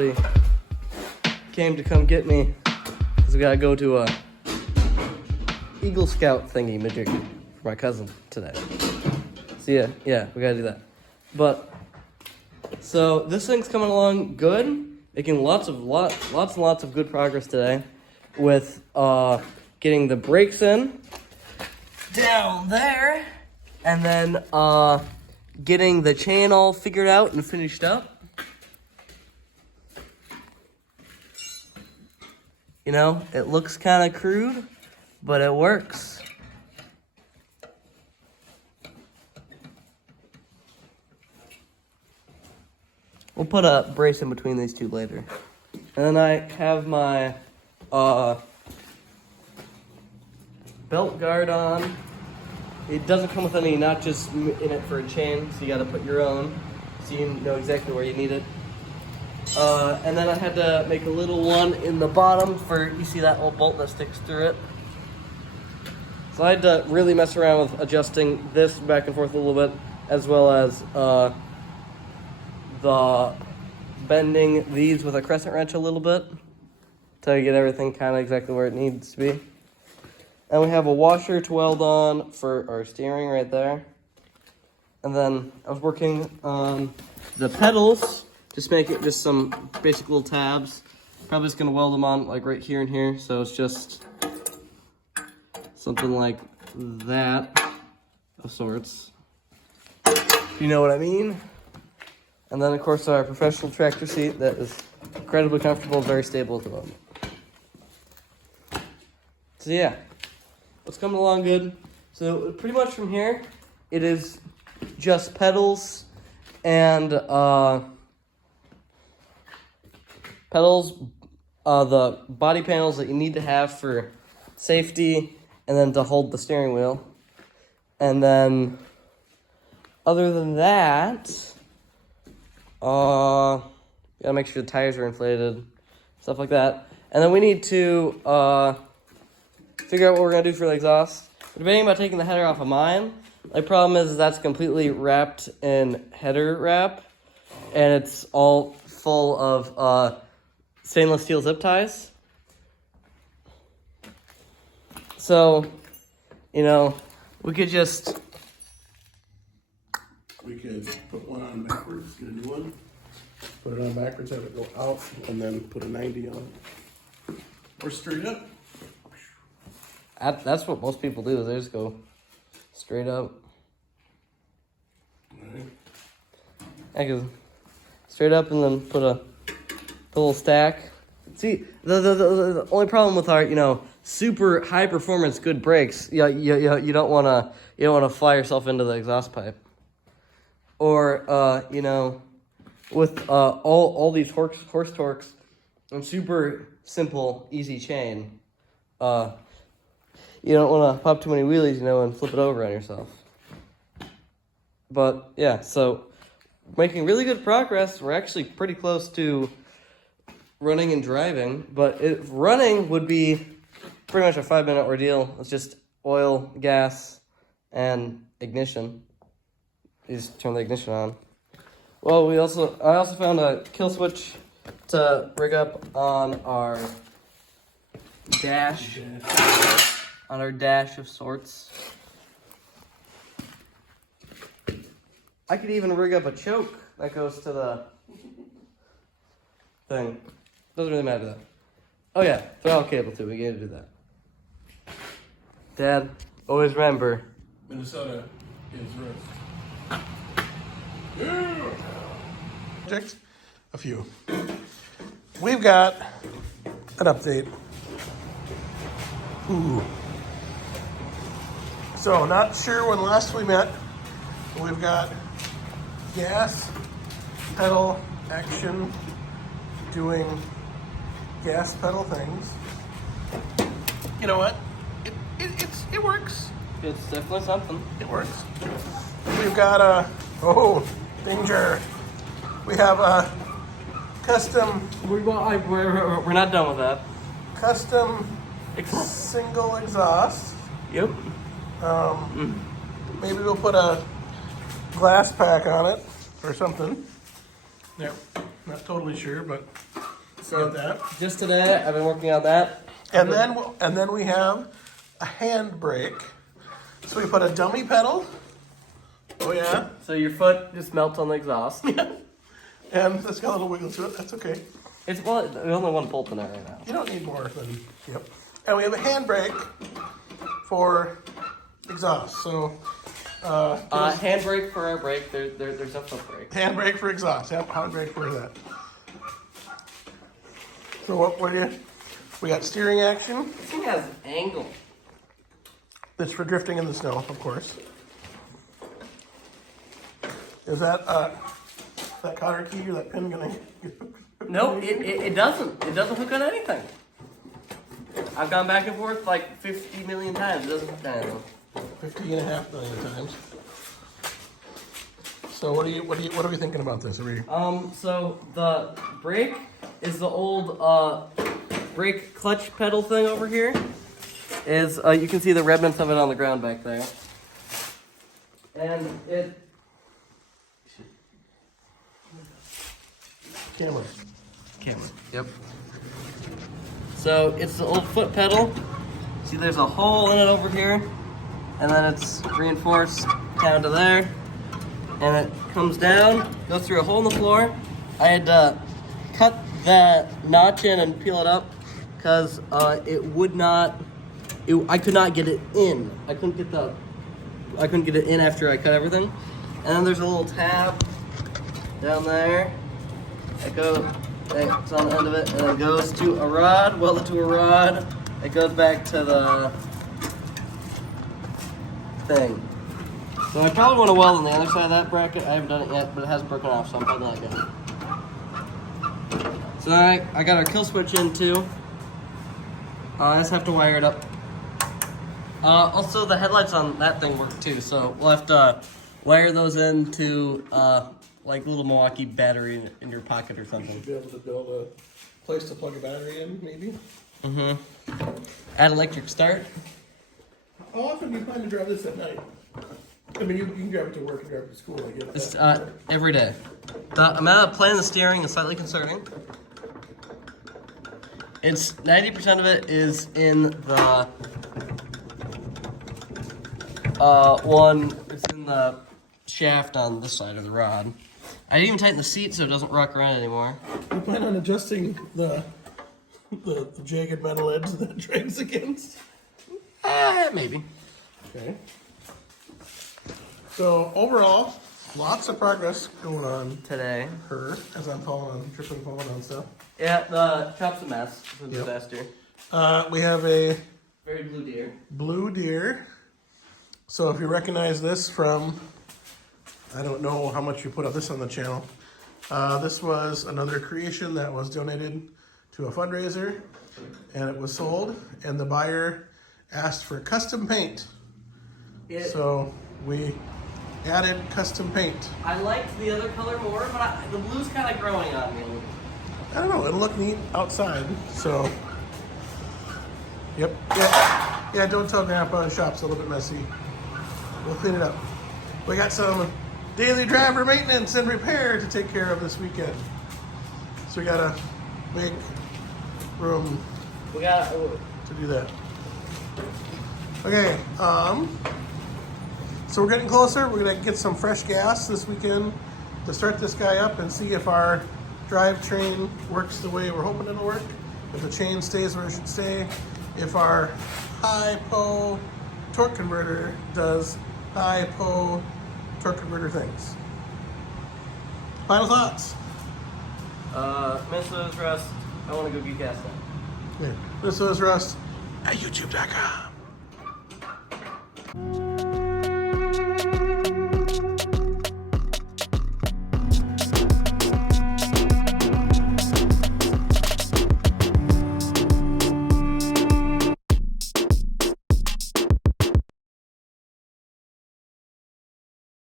buddy came to come get me because we gotta go to a Eagle Scout thingy majig for my cousin today. So yeah, we gotta do that. But so this thing's coming along good, making lots and lots of good progress today with getting the brakes in down there, and then getting the chain all figured out and finished up. You know, it looks kind of crude, but it works. We'll put a brace in between these two later. And then I have my belt guard on. It doesn't come with any notches in it for a chain, so you gotta put your own, so you know exactly where you need it. And then I had to make a little one in the bottom for, you see that old bolt that sticks through it? So I had to really mess around with adjusting this back and forth a little bit, as well as the bending these with a crescent wrench a little bit, till you get everything kind of exactly where it needs to be. And we have a washer to weld on for our steering right there. And then I was working on the pedals, just make it just some basic little tabs. Probably just gonna weld them on like right here and here. So it's just something like that of sorts. You know what I mean? And then of course our professional tractor seat that is incredibly comfortable and very stable at the moment. So yeah. It's coming along good. So pretty much from here, it is just pedals and the body panels that you need to have for safety, and then to hold the steering wheel. And then other than that, gotta make sure the tires are inflated, stuff like that. And then we need to figure out what we're gonna do for the exhaust. We're debating about taking the header off of mine. The problem is that's completely wrapped in header wrap, and it's all full of stainless steel zip ties. So, you know, we could put one on backwards, get a new one. Put it on backwards, have it go out, and then put a 90 on it. Or straight up. That's what most people do, is they just go straight up. Right. Yeah, 'cause straight up and then put a little stack. See, the only problem with our, you know, super high performance good brakes, you don't wanna fly yourself into the exhaust pipe. Or you know, with all these horse torques and super simple easy chain, you don't want to pop too many wheelies, you know, and flip it over on yourself. But yeah, so making really good progress. We're actually pretty close to running and driving, but running would be pretty much a 5-minute ordeal. It's just oil, gas, and ignition. You just turn the ignition on. Well, I also found a kill switch to rig up on our dash. On our dash of sorts. I could even rig up a choke that goes to the thing. Doesn't really matter though. Oh yeah, throttle cable too, we gotta do that. Dad, always remember. Minnesota is risk. Yeah. Project? A few. We've got an update. Ooh. So, not sure when last we met, but we've got gas pedal action doing gas pedal things. You know what? It works. It's definitely something. It works. We've got danger. We have a custom. We're not done with that. Custom single exhaust. Yep. Maybe we'll put a glass pack on it or something. Yep. Not totally sure, but So got that. just today, I've been working on that. And then we have a hand brake. So we put a dummy pedal. Oh yeah. So your foot just melts on the exhaust. And it's got a little wiggle to it. That's okay. It's well, the only one bolt in there right now. You don't need more than, yep. And we have a hand brake for exhaust. So, Hand brake for our brake. There's a foot brake. hand brake for exhaust. Yep, hand brake for that. So what do you, we got steering action. This thing has angle. That's for drifting in the snow, of course. Is that cotter key or that pin gonna? No, it doesn't. It doesn't hook on anything. I've gone back and forth like 50 million times. It doesn't hook on anything. 50.5 million times. So what are we thinking about this? Are we? So the brake is the old brake clutch pedal thing over here. Is you can see the remnants of it on the ground back there. And it. Camera. Yep. So it's the old foot pedal. See, there's a hole in it over here, and then it's reinforced down to there, and it comes down, goes through a hole in the floor. I had to cut that notch in and peel it up because it would not. I could not get it in. I couldn't get it in after I cut everything. And then there's a little tab down there. It goes. It's on the end of it, and it goes to a rod, welded to a rod. It goes back to the thing. So I probably want to weld on the other side of that bracket. I haven't done it yet, but it has broken off, so I'm probably not gonna. So I got our kill switch in too. I just have to wire it up. Also, the headlights on that thing work too, so we'll have to wire those into like a little Milwaukee battery in your pocket or something. Should be able to build a place to plug a battery in, maybe. Mm-hmm. Add electric start. How often do you plan to drive this at night? I mean, you can drive it to work and drive it to school. I get It's, that. every day. The amount of playing the steering is slightly concerning. It's 90% of it is in the it's in the shaft on this side of the rod. I didn't even tighten the seat so it doesn't rock around anymore. You plan on adjusting the jagged metal edge that it drags against? Maybe. Okay. So overall, lots of progress going on. Today. Her, as I'm tripping and falling on stuff. Yeah, the shop's a mess. It's a Yep. disaster. We have a Very blue deer. blue deer. So if you recognize this from, I don't know how much you put up this on the channel. This was another creation that was donated to a fundraiser, and it was sold, and the buyer asked for custom paint. So we added custom paint. I liked the other color more, but the blue's kind of growing on me. I don't know, it'll look neat outside, so. Yep, yeah, don't tell Grandpa, the shop's a little bit messy. We'll clean it up. We got some daily driver maintenance and repair to take care of this weekend. So we gotta make room We got to do that. Okay, so we're getting closer. We're gonna get some fresh gas this weekend to start this guy up and see if our drivetrain works the way we're hoping it'll work. If the chain stays where it should stay. If our high-po torque converter does high-po torque converter things. Final thoughts? Minnesota's Rust. I want to go get gas now. Yeah. This is Russ at youtube.com.